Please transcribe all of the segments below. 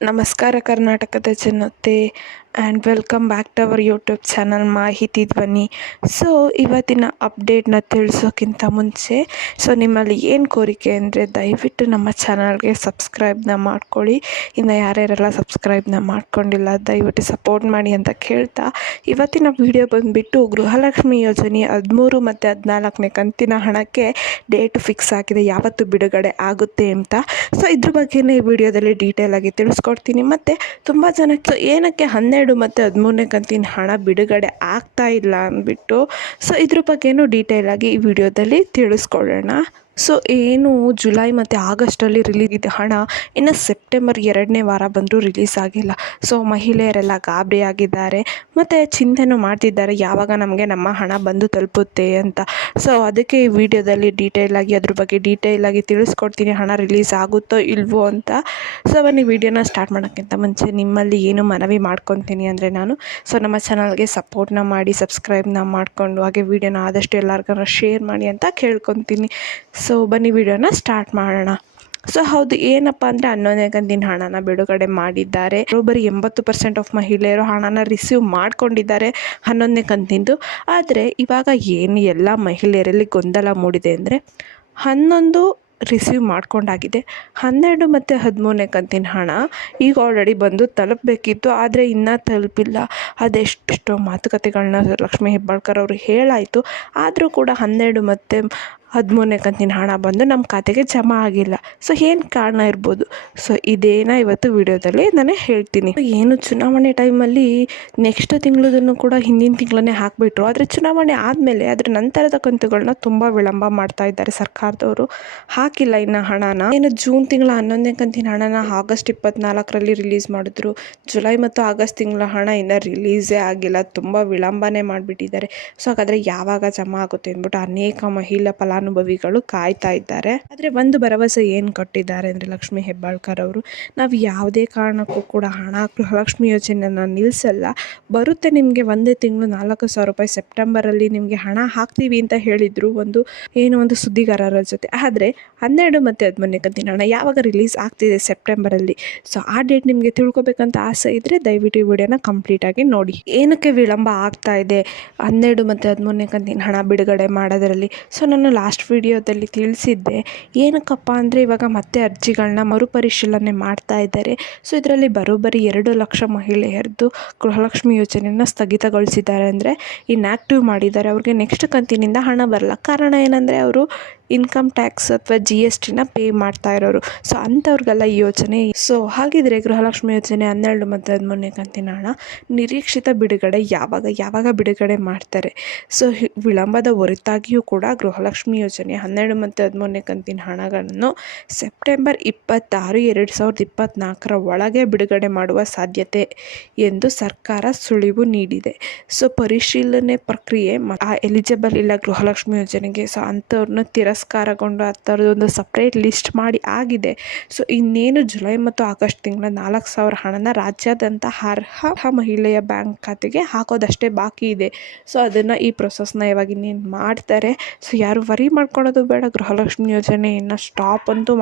ನಮಸ್ಕಾರ ಕರ್ನಾಟಕದ ಜನತೆ and welcome back to our YouTube channel Mahiti Dhwani. So ಇವತ್ತಿನ ಅಪ್ಡೇಟ್ನ ತಿಳಿಸೋಕ್ಕಿಂತ ಮುಂಚೆ ನಿಮ್ಮಲ್ಲಿ ಏನು ಕೋರಿಕೆ ಅಂದರೆ ದಯವಿಟ್ಟು ನಮ್ಮ ಚಾನಲ್ಗೆ ಸಬ್ಸ್ಕ್ರೈಬ್ನ ಮಾಡ್ಕೊಳ್ಳಿ. ಇನ್ನು ಯಾರ್ಯಾರೆಲ್ಲ ಸಬ್ಸ್ಕ್ರೈಬ್ನ ಮಾಡ್ಕೊಂಡಿಲ್ಲ ದಯವಿಟ್ಟು ಸಪೋರ್ಟ್ ಮಾಡಿ ಅಂತ ಕೇಳ್ತಾ, ಇವತ್ತಿನ ವಿಡಿಯೋ ಬಂದುಬಿಟ್ಟು ಗೃಹಲಕ್ಷ್ಮಿ ಯೋಜನೆ 13 ಮತ್ತು 14ನೇ ಕಂತಿನ ಹಣಕ್ಕೆ ಡೇಟ್ ಫಿಕ್ಸ್ ಆಗಿದೆ, ಯಾವತ್ತು ಬಿಡುಗಡೆ ಆಗುತ್ತೆ ಅಂತ. ಸೊ ಇದ್ರ ಬಗ್ಗೆನೇ ಈ ವಿಡಿಯೋದಲ್ಲಿ ಡೀಟೇಲ್ ಆಗಿ ತಿಳಿಸ್ಕೊಡ್ತೀನಿ. ಮತ್ತು ತುಂಬ ಜನಕ್ಕೆ ಏನಕ್ಕೆ 12 ಮತ್ತು 13ನೇ ಕಂತಿನ ಹಣ ಬಿಡುಗಡೆ ಆಗ್ತಾ ಇಲ್ಲ ಅಂದ್ಬಿಟ್ಟು, ಸೊ ಇದ್ರ ಬಗ್ಗೆನೂ ಡೀಟೇಲ್ ಆಗಿ ಈ ವಿಡಿಯೋದಲ್ಲಿ ತಿಳಿಸ್ಕೊಳ್ಳೋಣ. ಸೊ ಏನು ಜುಲೈ ಮತ್ತು ಆಗಸ್ಟಲ್ಲಿ ರಿಲೀಸ್ ಇದೆ ಹಣ, ಇನ್ನು ಸೆಪ್ಟೆಂಬರ್ 2ನೇ ವಾರ ಬಂದರೂ ರಿಲೀಸ್ ಆಗಿಲ್ಲ. ಸೊ ಮಹಿಳೆಯರೆಲ್ಲ ಗಾಬರಿ ಆಗಿದ್ದಾರೆ ಮತ್ತು ಚಿಂತೆನೂ ಮಾಡ್ತಿದ್ದಾರೆ, ಯಾವಾಗ ನಮಗೆ ನಮ್ಮ ಹಣ ಬಂದು ತಲುಪುತ್ತೆ ಅಂತ. ಸೊ ಅದಕ್ಕೆ ಈ ವಿಡಿಯೋದಲ್ಲಿ ಡೀಟೇಲಾಗಿ ಅದ್ರ ಬಗ್ಗೆ ಡೀಟೇಲಾಗಿ ತಿಳಿಸ್ಕೊಡ್ತೀನಿ, ಹಣ ರಿಲೀಸ್ ಆಗುತ್ತೋ ಇಲ್ವೋ ಅಂತ. ಸೊ ಬನ್ನಿ ವಿಡಿಯೋನ ಸ್ಟಾರ್ಟ್ ಮಾಡೋಕ್ಕಿಂತ ಮುಂಚೆ ನಿಮ್ಮಲ್ಲಿ ಏನು ಮನವಿ ಮಾಡ್ಕೊತೀನಿ ಅಂದರೆ, ನಮ್ಮ ಚಾನಲ್ಗೆ ಸಪೋರ್ಟ್ನ ಮಾಡಿ ಸಬ್ಸ್ಕ್ರೈಬ್ನ ಮಾಡಿಕೊಂಡು ಹಾಗೆ ವಿಡಿಯೋನ ಆದಷ್ಟು ಎಲ್ಲರಿಗೂ ಶೇರ್ ಮಾಡಿ ಅಂತ ಕೇಳ್ಕೊತೀನಿ. ಸೊ ಬನ್ನಿ ವಿಡಿಯೋನ ಸ್ಟಾರ್ಟ್ ಮಾಡೋಣ. ಸೊ ಹೌದು, ಏನಪ್ಪ ಅಂದರೆ 11ನೇ ಕಂತಿನ ಹಣನ ಬಿಡುಗಡೆ ಮಾಡಿದ್ದಾರೆ. ಬರೀ 80% ಆಫ್ ಮಹಿಳೆಯರು ಹಣನ ರಿಸೀವ್ ಮಾಡ್ಕೊಂಡಿದ್ದಾರೆ 11ನೇ ಕಂತಿಂದು. ಆದರೆ ಇವಾಗ ಏನು ಎಲ್ಲ ಮಹಿಳೆಯರಲ್ಲಿ ಗೊಂದಲ ಮೂಡಿದೆ ಅಂದರೆ, 11 ರಿಸೀವ್ ಮಾಡ್ಕೊಂಡಾಗಿದೆ, 12 ಮತ್ತು 13ನೇ ಕಂತಿನ ಹಣ ಈಗ ಆಲ್ರೆಡಿ ಬಂದು ತಲುಪಬೇಕಿತ್ತು, ಆದರೆ ಇನ್ನೂ ತಲುಪಿಲ್ಲ. ಅದೆಷ್ಟೆಷ್ಟೋ ಮಾತುಕತೆಗಳನ್ನ ಲಕ್ಷ್ಮೀ ಹೆಬ್ಬಾಳ್ಕರ್ ಅವರು ಹೇಳಾಯಿತು, ಆದರೂ ಕೂಡ 12 ಮತ್ತು 13ನೇ ಕಂತಿನ ಹಣ ಬಂದು ನಮ್ಮ ಖಾತೆಗೆ ಜಮಾ ಆಗಿಲ್ಲ. ಸೊ ಏನು ಕಾರಣ ಇರ್ಬೋದು? ಸೊ ಇದೇನ ಇವತ್ತು ವಿಡಿಯೋದಲ್ಲಿ ನಾನು ಹೇಳ್ತೀನಿ. ಏನು ಚುನಾವಣೆ ಟೈಮಲ್ಲಿ ನೆಕ್ಸ್ಟ್ ತಿಂಗಳದನ್ನು ಕೂಡ ಹಿಂದಿನ ತಿಂಗಳನ್ನೇ ಹಾಕಿಬಿಟ್ರು, ಆದರೆ ಚುನಾವಣೆ ಆದಮೇಲೆ ಅದರ ನಂತರದ ಕಂತುಗಳನ್ನ ತುಂಬ ವಿಳಂಬ ಮಾಡ್ತಾ ಇದ್ದಾರೆ ಸರ್ಕಾರದವರು, ಹಾಕಿಲ್ಲ ಇನ್ನು ಹಣನ. ಏನು ಜೂನ್ ತಿಂಗಳ 11ನೇ ಕಂತಿನ ಹಣನ ಆಗಸ್ಟ್ 24ರಲ್ಲಿ ರಿಲೀಸ್ ಮಾಡಿದ್ರು, ಜುಲೈ ಮತ್ತು ಆಗಸ್ಟ್ ತಿಂಗಳ ಹಣ ಇನ್ನೂ ರಿಲೀಸೇ ಆಗಿಲ್ಲ, ತುಂಬ ವಿಳಂಬನೆ ಮಾಡಿಬಿಟ್ಟಿದ್ದಾರೆ. ಸೊ ಹಾಗಾದರೆ ಯಾವಾಗ ಜಮಾ ಆಗುತ್ತೆ ಅಂದ್ಬಿಟ್ಟು ಅನೇಕ ಮಹಿಳಾ ಫಲಾನುಭವಿಗಳು ಕಾಯ್ತಾ ಇದ್ದಾರೆ. ಆದರೆ ಒಂದು ಭರವಸೆ ಏನು ಕೊಟ್ಟಿದ್ದಾರೆ ಅಂದರೆ ಲಕ್ಷ್ಮೀ ಹೆಬ್ಬಾಳ್ಕರ್ ಅವರು, ನಾವು ಯಾವುದೇ ಕಾರಣಕ್ಕೂ ಕೂಡ ಹಣ ಗೃಹಲಕ್ಷ್ಮಿ ಯೋಜನೆಯನ್ನು ನಿಲ್ಲಿಸಲ್ಲ, ಬರುತ್ತೆ ನಿಮಗೆ ಒಂದೇ ತಿಂಗಳು 4,000 ರೂಪಾಯಿ ಸೆಪ್ಟೆಂಬರಲ್ಲಿ ನಿಮಗೆ ಹಣ ಹಾಕ್ತೀವಿ ಅಂತ ಹೇಳಿದರು ಒಂದು ಸುದ್ದಿಗಾರರ ಜೊತೆ. ಆದರೆ 12 ಮತ್ತು 13ನೇ ಕಂತಿನ ಹಣ ಯಾವಾಗ ರಿಲೀಸ್ ಆಗ್ತಿದೆ ಸೆಪ್ಟೆಂಬರಲ್ಲಿ. ಸೊ ಆ ಡೇಟ್ ನಿಮಗೆ ತಿಳ್ಕೊಬೇಕಂತ ಆಸೆ ಇದ್ದರೆ ದಯವಿಟ್ಟು ಈ ವಿಡಿಯೋನ ಕಂಪ್ಲೀಟಾಗಿ ನೋಡಿ. ಏನಕ್ಕೆ ವಿಳಂಬ ಆಗ್ತಾ ಇದೆ 12 ಮತ್ತು 13ನೇ ಕಂತಿನ ಹಣ ಬಿಡುಗಡೆ ಮಾಡೋದರಲ್ಲಿ? ಸೊ ನಾನು ಲಾಸ್ಟ್ ವಿಡಿಯೋದಲ್ಲಿ ತಿಳಿಸಿದ್ದೆ, ಏನಕ್ಕಪ್ಪ ಅಂದರೆ ಇವಾಗ ಮತ್ತೆ ಅರ್ಜಿಗಳನ್ನ ಮರುಪರಿಶೀಲನೆ ಮಾಡ್ತಾ ಇದ್ದಾರೆ. ಸೊ ಇದರಲ್ಲಿ ಬರೋಬ್ಬರಿ 2 ಲಕ್ಷ ಮಹಿಳೆಯರದ್ದು ಗೃಹಲಕ್ಷ್ಮಿ ಯೋಜನೆಯನ್ನು ಸ್ಥಗಿತಗೊಳಿಸಿದ್ದಾರೆ, ಅಂದರೆ ಇನ್ಆ್ಯಕ್ಟಿವ್ ಮಾಡಿದ್ದಾರೆ. ಅವ್ರಿಗೆ ನೆಕ್ಸ್ಟ್ ಕಂತಿನಿಂದ ಹಣ ಬರಲ್ಲ. ಕಾರಣ ಏನಂದರೆ ಅವರು ಇನ್ಕಮ್ ಟ್ಯಾಕ್ಸ್ ಅಥವಾ GST ಪೇ ಮಾಡ್ತಾ ಇರೋರು. ಸೊ ಅಂಥವ್ರಿಗೆಲ್ಲ ಈ ಯೋಜನೆ. ಸೊ ಹಾಗಿದ್ರೆ ಗೃಹಲಕ್ಷ್ಮಿ ಯೋಜನೆ 12 ಮತ್ತು 13ನೇ ಕಂತಿನ ಹಣ ನಿರೀಕ್ಷಿತ ಬಿಡುಗಡೆ ಯಾವಾಗ ಬಿಡುಗಡೆ ಮಾಡ್ತಾರೆ? ಸೊ ವಿಳಂಬದ ಹೊರತಾಗಿಯೂ ಕೂಡ ಗೃಹಲಕ್ಷ್ಮಿ ಯೋಜನೆ 12 ಮತ್ತು 13ನೇ ಕಂತಿನ ಹಣಗಳನ್ನು ಸೆಪ್ಟೆಂಬರ್ 26, 2024 ಒಳಗೆ ಬಿಡುಗಡೆ ಮಾಡುವ ಸಾಧ್ಯತೆ ಎಂದು ಸರ್ಕಾರ ಸುಳಿವು ನೀಡಿದೆ. ಸೊ ಪರಿಶೀಲನೆ ಪ್ರಕ್ರಿಯೆ ಎಲಿಜಿಬಲ್ ಇಲ್ಲ ಗೃಹಲಕ್ಷ್ಮಿ ಯೋಜನೆಗೆ, ಸೊ ಅಂಥವ್ರನ್ನ ತಿರಸ್ಕಾರಗೊಂಡು ಅಂಥವ್ರದ್ದೊಂದು ಸಪ್ರೇಟ್ ಲಿಸ್ಟ್ ಮಾಡಿ ಆಗಿದೆ. ಸೊ ಇನ್ನೇನು ಜುಲೈ ಮತ್ತು ಆಗಸ್ಟ್ ತಿಂಗಳ 4,000 ಹಣನ ರಾಜ್ಯಾದ್ಯಂತ ಅರ್ಹ ಮಹಿಳೆಯ ಬ್ಯಾಂಕ್ ಖಾತೆಗೆ ಹಾಕೋದಷ್ಟೇ ಬಾಕಿ ಇದೆ. ಸೊ ಅದನ್ನು ಈ ಪ್ರೊಸೆಸ್ನ ಇವಾಗ ಇನ್ನೇನು ಮಾಡ್ತಾರೆ. ಸೊ ಯಾರು ವರಿ ಮಾಡ್ಕೊಳ್ಳೋದು ಬೇಡ, ಗೃಹಲಕ್ಷ್ಮಿ ಯೋಜನೆ ಇನ್ನು ಸ್ಟಾಪ್ ಅಂತೂ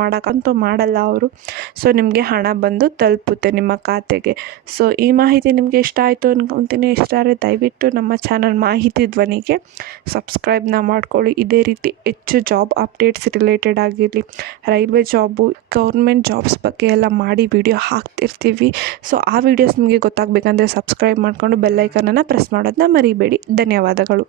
ಮಾಡಲ್ಲ ಅವರು. ಸೊ ನಿಮಗೆ ಹಣ ಬಂದು ತಲುಪುತ್ತೆ ನಿಮ್ಮ ಖಾತೆಗೆ. ಸೊ ಈ ಮಾಹಿತಿ ನಿಮಗೆ ಇಷ್ಟ ಆಯಿತು ಅನ್ಕೊತೀನಿ. ಇಷ್ಟ ಆದರೆ ದಯವಿಟ್ಟು ನಮ್ಮ ಚಾನಲ್ ಮಾಹಿತಿ ಧ್ವನಿಗೆ ಸಬ್ಸ್ಕ್ರೈಬ್ನ ಮಾಡ್ಕೊಳ್ಳಿ. ಇದೇ ರೀತಿ ಹೆಚ್ಚು ಜಾಬ್ ಅಪ್ಡೇಟ್ಸ್ ರಿಲೇಟೆಡ್ ಆಗಿರಲಿ, ರೈಲ್ವೆ ಜಾಬು, ಗೌರ್ಮೆಂಟ್ ಜಾಬ್ಸ್ ಬಗ್ಗೆ ಎಲ್ಲ ಮಾಡಿ ವಿಡಿಯೋ ಹಾಕ್ತಿರ್ತೀವಿ. ಸೊ ಆ ವಿಡಿಯೋಸ್ ನಿಮಗೆ ಗೊತ್ತಾಗಬೇಕಂದ್ರೆ ಸಬ್ಸ್ಕ್ರೈಬ್ ಮಾಡಿಕೊಂಡು ಬೆಲ್ಲೈಕನನ್ನು ಪ್ರೆಸ್ ಮಾಡೋದನ್ನ ಮರಿಬೇಡಿ. ಧನ್ಯವಾದಗಳು.